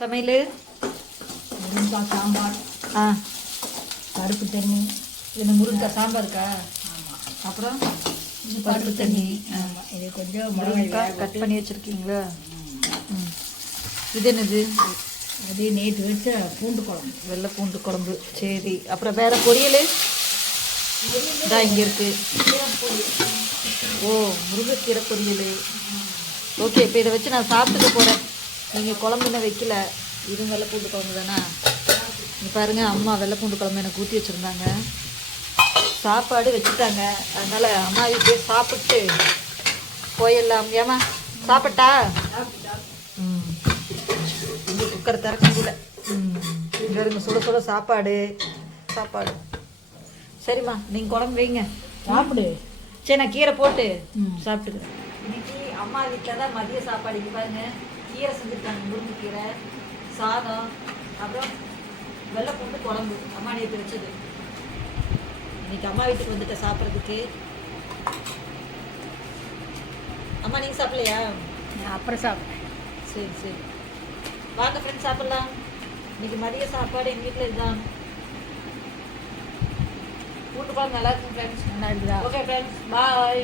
சமையல் முருங்கைக்காய் சாம்பார், ஆ பருப்பு தண்ணி. இது முருங்கைக்காய் சாம்பாருக்கா? ஆமாம், அப்புறம் இது பருப்பு தண்ணி. ஆமாம், இது கொஞ்சம் முருங்கைக்காய் கட் பண்ணி வச்சுருக்கீங்களா? ம். இது என்னது? அது நேற்று வச்ச பூண்டு குழம்பு. வெள்ளை பூண்டு குழம்பு. சரி, அப்புறம் வேறு பொரியல்? இதான் இங்கே இருக்குது. ஓ, முருங்கைக்கீரை பொரியல். ஓகே, இப்போ இதை வச்சு நான் சாப்பிட்டுக்க போகிறேன். நீங்கள் குழம்பு என்ன வைக்கல, இதுவும் வெள்ளை பூண்டு குழம்பு தானே? இங்கே பாருங்கள், அம்மா வெள்ளை பூண்டு குழம்பு எனக்கு ஊற்றி வச்சுருந்தாங்க. சாப்பாடு வச்சுட்டாங்க, அதனால் அம்மா வீட்டையே சாப்பிட்டு போயிடலாம். ஏமா சாப்பிட்டா? ம், இங்கே குக்கரை திறக்க முடியல. இங்கே இருங்க, சுட சுட சாப்பாடு. சரிம்மா, நீங்கள் குழம்பு வைங்க, சாப்பிடு. சரி நான் கீரை போட்டு சாப்பிட்டுக்கிறேன். இன்னைக்கு அம்மா வீட்டில் தான் மதிய சாப்பாடு. இங்கே பாருங்க, கீரை செஞ்சுருக்காங்க, முருங்கைக்கீரை, சாதம், அப்புறம் வெள்ளை பூண்டு குழம்பு. அம்மா நேற்று வச்சது. இன்னைக்கு அம்மா வீட்டுக்கு வந்துட்டு சாப்பிட்றதுக்கு. அம்மா நீங்கள் சாப்பிடலையா? நான் அப்புறம் சாப்பிட்டேன். சரி, வாங்க ஃப்ரெண்ட்ஸ் சாப்பிட்லாம். இன்னைக்கு மதிய சாப்பாடு எங்கள் வீட்டில் இதுதான். பூண்டு குழம்பு நல்லா இருக்கும் ஃப்ரெண்ட்ஸ். நல்லா இருக்குதா? ஓகே ஃப்ரெண்ட்ஸ், பாய்.